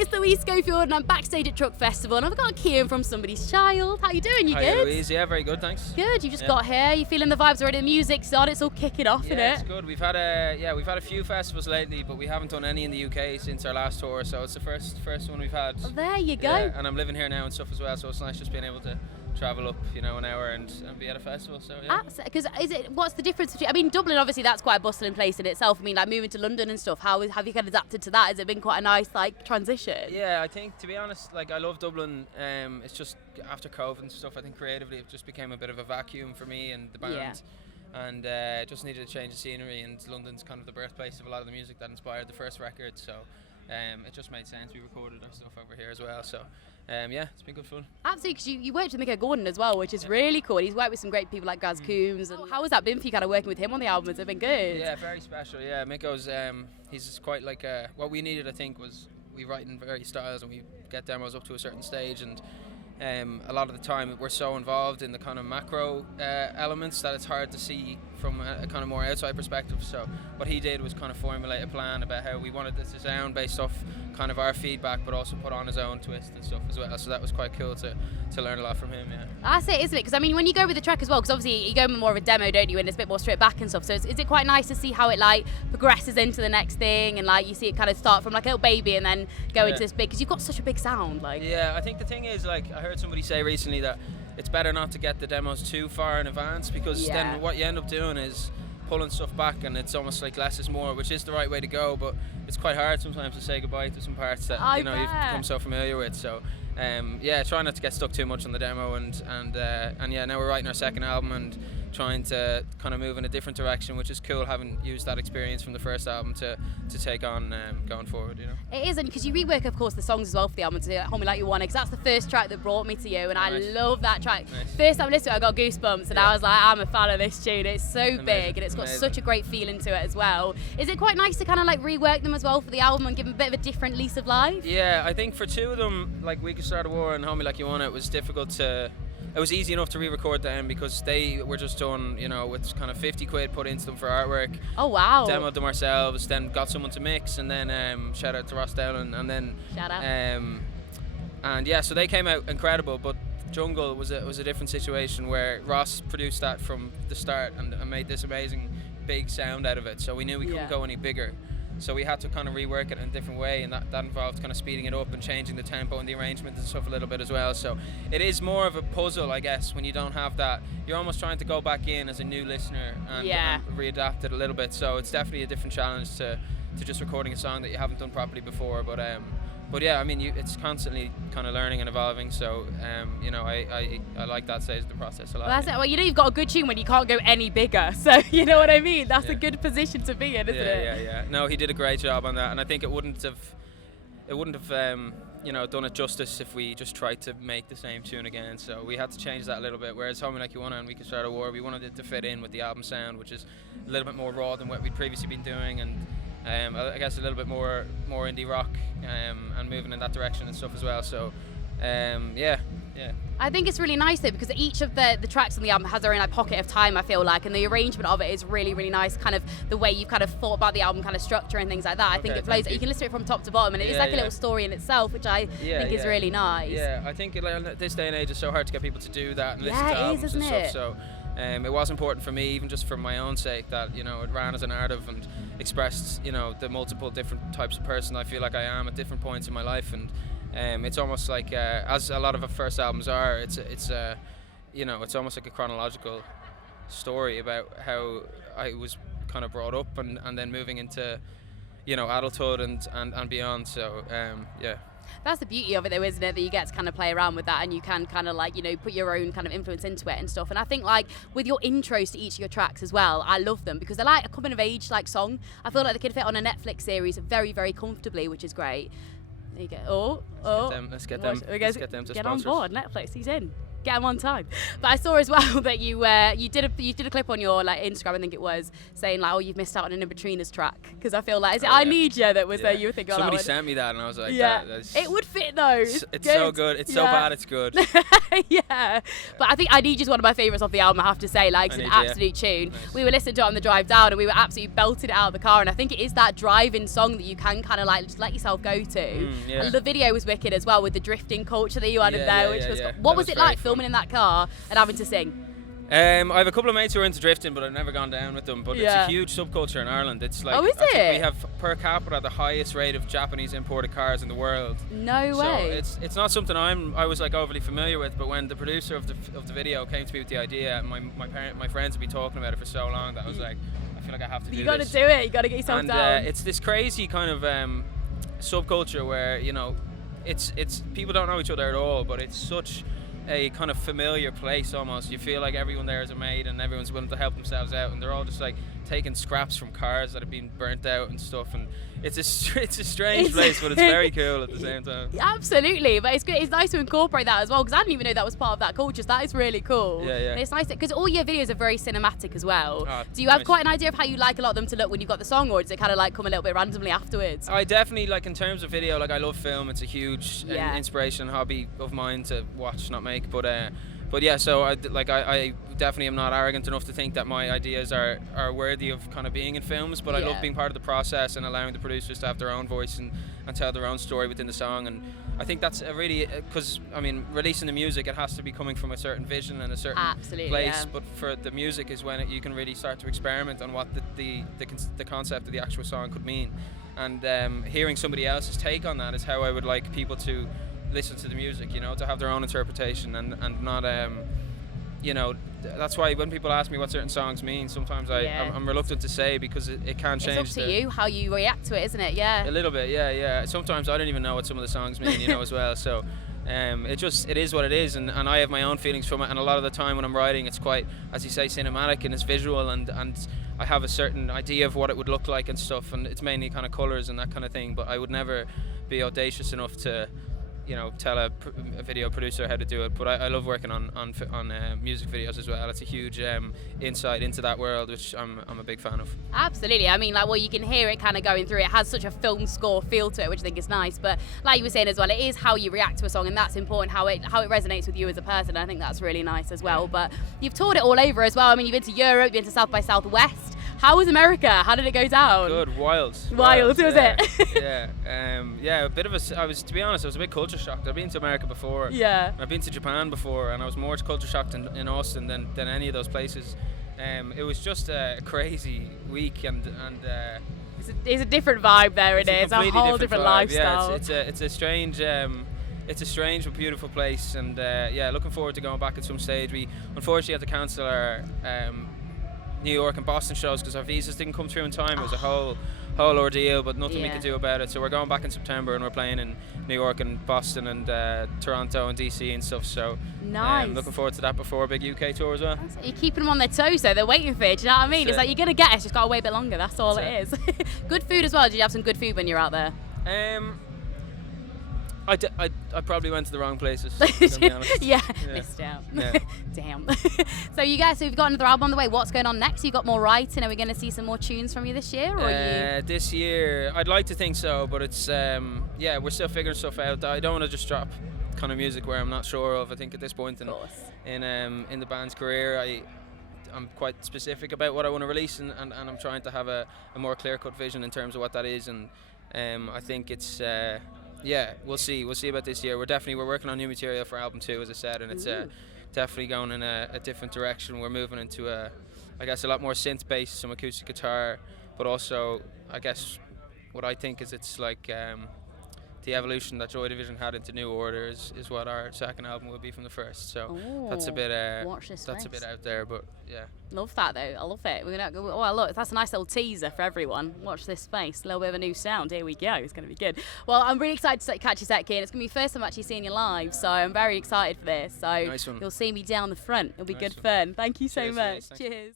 it's Louise Schofield and I'm backstage at Truck Festival and I've got Kieran from Somebody's Child. How you doing? You Hi, good? Louise. Yeah, very good, thanks. Good. You just got here. You feeling the vibes already? The music's on. It's all kicking off, Yeah, innit? it's good. We've had a few festivals lately, but we haven't done any in the UK since our last tour. So it's the first one we've had. Well, there you go. Yeah, and I'm living here now and stuff as well. So it's nice just being able to travel up, an hour and be at a festival. So yeah. Because what's the difference between? I mean, Dublin obviously that's quite a bustling place in itself. I mean, like moving to London and stuff. Have you kind of adapted to that? Has it been quite a nice transition? Yeah, I think to be honest, I love Dublin. It's just after COVID and stuff. I think creatively it just became a bit of a vacuum for me and the band. Yeah. And just needed a change of scenery, and London's kind of the birthplace of a lot of the music that inspired the first record, so it just made sense. We recorded our stuff over here as well, so yeah, it's been good fun. Absolutely, because you worked with Mick Gordon as well, which is really cool. He's worked with some great people like Gaz Coombs. And how has that been for you, kind of working with him on the album? Has it been good? Yeah, very special. Yeah, Miko's he's quite like what we needed. I think was we write in various styles and we get demos up to a certain stage, and a lot of the time we're so involved in the kind of macro elements that it's hard to see from a kind of more outside perspective. So what he did was kind of formulate a plan about how we wanted this to sound based off kind of our feedback, but also put on his own twist and stuff as well. So that was quite cool to learn a lot from him. Yeah, that's it, isn't it? Because I mean, when you go with the track as well, because obviously you go with more of a demo, don't you? And it's a bit more stripped back and stuff. So is it quite nice to see how it progresses into the next thing, and you see it kind of start from a little baby and then go into this big? Because you've got such a big sound. Yeah, I think the thing is, I heard somebody say recently that it's better not to get the demos too far in advance, because then what you end up doing is pulling stuff back, and it's almost like less is more, which is the right way to go, but it's quite hard sometimes to say goodbye to some parts that you've become so familiar with. So try not to get stuck too much on the demo, and now we're writing our second album and trying to kind of move in a different direction, which is cool, having used that experience from the first album to take on going forward. It is, and because you rework, of course, the songs as well for the album to Hold Me Like You Want It, because that's the first track that brought me to you, and I love that track. Nice. First time I listened to it, I got goosebumps, and I was like, I'm a fan of this tune. It's so big, and it's got such a great feeling to it as well. Is it quite nice to kind of rework them as well for the album and give them a bit of a different lease of life? Yeah, I think for two of them, like We Could Start a War and Hold Me Like You Want It, was difficult to. It was easy enough to re-record them because they were just done, with kind of 50 quid put into them for artwork. Oh wow! Demoed them ourselves, then got someone to mix, and then shout out to Ross Dowling, and then shout out. And yeah, so they came out incredible. But Jungle was a different situation where Ross produced that from the start and made this amazing big sound out of it. So we knew we couldn't go any bigger. So we had to kind of rework it in a different way, and that involved kind of speeding it up and changing the tempo and the arrangement and stuff a little bit as well. So it is more of a puzzle, I guess, when you don't have that. You're almost trying to go back in as a new listener and readapt it a little bit. So it's definitely a different challenge to just recording a song that you haven't done properly before. But yeah, I mean, it's constantly kind of learning and evolving. So I like that stage of the process a lot. Well, that's it. Well, you've got a good tune when you can't go any bigger. So you know what I mean. That's a good position to be in, isn't it? Yeah. No, he did a great job on that, and I think it wouldn't have done it justice if we just tried to make the same tune again. So we had to change that a little bit. Whereas Hold Me Like You Want It and We Could Start a War, we wanted it to fit in with the album sound, which is a little bit more raw than what we'd previously been doing, and I guess a little bit more indie rock and moving in that direction and stuff as well. So yeah. I think it's really nice though, because each of the tracks on the album has their own pocket of time, I feel like, and the arrangement of it is really, really nice. Kind of the way you've kind of thought about the album kind of structure and things like that. I think it flows. You can listen to it from top to bottom, and it's a little story in itself, which I think is really nice. Yeah, I think this day and age it's so hard to get people to do that and listen to albums and stuff. So it was important for me, even just for my own sake, that it ran as an narrative and expressed the multiple different types of person I feel like I am at different points in my life. And it's almost like, as a lot of our first albums are, it's almost like a chronological story about how I was kind of brought up and then moving into adulthood and beyond. So yeah. That's the beauty of it though, isn't it, that you get to kind of play around with that, and you can kind of put your own kind of influence into it and stuff. And I think with your intros to each of your tracks as well, I love them because they're like a coming of age song. I feel like they could fit on a Netflix series very, very comfortably, which is great. There you go. Let's get them to get on board. Netflix, he's in. Get them on time. But I saw as well that you did a clip on your like Instagram, I think it was, saying like, oh, you've missed out on an Inbetweeners track, because I feel like I Need You that was there. You were thinking, somebody sent me that, and I was like, it would fit though. It's so good. It's so bad. It's good. Yeah. But I think I Need You is one of my favourites off the album. I have to say, like, it's an absolute tune. Nice. We were listening to it on the drive down, and we were absolutely belting it out of the car. And I think it is that driving song that you can kind of like just let yourself go to. And the video was wicked as well, with the drifting culture that you added there, which was. What was it like filming in that car and having to sing? I have a couple of mates who are into drifting, but I've never gone down with them. But it's a huge subculture in Ireland. It's like, is I think it? we have per capita the highest rate of Japanese imported cars in the world. No way. So it's not something I was like overly familiar with. But when the producer of the video came to me with the idea, and my friends had been talking about it for so long, that I was like, I feel like I have to do this. You got to do it. You got to get yourself down. It's this crazy kind of subculture where, you know, it's people don't know each other at all, but it's such a kind of familiar place almost. You feel like everyone there is a mate and everyone's willing to help themselves out, and they're all just like taking scraps from cars that have been burnt out and stuff, and it's a strange place, but it's very cool at the same time. Absolutely, but it's good. It's nice to incorporate that as well, because I didn't even know that was part of that culture. So that is really cool. Yeah. And it's nice because all your videos are very cinematic as well. Do you have quite an idea of how you like a lot of them to look when you've got the song, or does it kind of like come a little bit randomly afterwards? I definitely, like, in terms of video, like, I love film. It's a huge inspiration, hobby of mine to watch, not make. But yeah, so I definitely am not arrogant enough to think that my ideas are worthy of kind of being in films, but I love being part of the process and allowing the producers to have their own voice and tell their own story within the song. And I think that's a really, because I mean, releasing the music, it has to be coming from a certain vision and a certain place, but for the music is when you can really start to experiment on what the concept of the actual song could mean. And hearing somebody else's take on that is how I would like people to listen to the music, you know, to have their own interpretation and not you know, that's why when people ask me what certain songs mean, sometimes I'm reluctant to say, because it can change. It's up to you how you react to it, isn't it? Yeah, a little bit. Yeah. Sometimes I don't even know what some of the songs mean, you know, as well. So it is what it is, and I have my own feelings from it, and a lot of the time when I'm writing, it's quite, as you say, cinematic, and it's visual, and I have a certain idea of what it would look like and stuff, and it's mainly kind of colours and that kind of thing, but I would never be audacious enough to, you know, tell a video producer how to do it. But I love working on music videos as well. It's a huge insight into that world, which I'm a big fan of. Absolutely. I mean, like, well, you can hear it kind of going through. It has such a film score feel to it, which I think is nice. But like you were saying as well, it is how you react to a song, and that's important. How it resonates with you as a person. I think that's really nice as well. But you've toured it all over as well. I mean, you've been to Europe, you've been to South by Southwest. How was America? How did it go down? Good, wild, was it? Yeah, a bit of a. To be honest, I was a bit culture shocked. I've been to America before. Yeah. I've been to Japan before, and I was more culture shocked in Austin than any of those places. It was just a crazy week, and it's a different vibe there. It is a whole different lifestyle. Yeah, it's a strange. It's a strange but beautiful place, and looking forward to going back at some stage. We unfortunately had to cancel our New York and Boston shows because our visas didn't come through in time. It was a whole ordeal, but nothing we could do about it. So we're going back in September, and we're playing in New York and Boston and Toronto and DC and stuff. So nice. Looking forward to that before a big UK tour as well. You're keeping them on their toes, so they're waiting for you. Do you know what I mean? It's like, you're gonna get it, just gotta wait a bit longer. That's all it is. Good food as well. Did you have some good food when you're out there? I probably went to the wrong places, to be honest. Missed out. Yeah. Damn. So you've got another album on the way. What's going on next? You got more writing? Are we going to see some more tunes from you this year? Or this year, I'd like to think so, but it's we're still figuring stuff out. I don't want to just drop kind of music where I'm not sure of. I think at this point in the band's career, I'm quite specific about what I want to release, and I'm trying to have a more clear-cut vision in terms of what that is, and I think it's. We'll see. We'll see about this year. We're working on new material for album 2, as I said, and it's definitely going in a different direction. We're moving into a lot more synth bass, some acoustic guitar, but also I guess what I think is it's like the evolution that Joy Division had into New Order is what our second album will be from the first. So that's a bit out there, but yeah. Love that though. I love it. We're gonna go. Oh, look, that's a nice little teaser for everyone. Watch this space. A little bit of a new sound. Here we go. It's going to be good. Well, I'm really excited to catch your set, Cian. It's going to be the first time I'm actually seeing you live, so I'm very excited for this. So nice one. You'll see me down the front. It'll be good fun. Thank you so much. Cheers.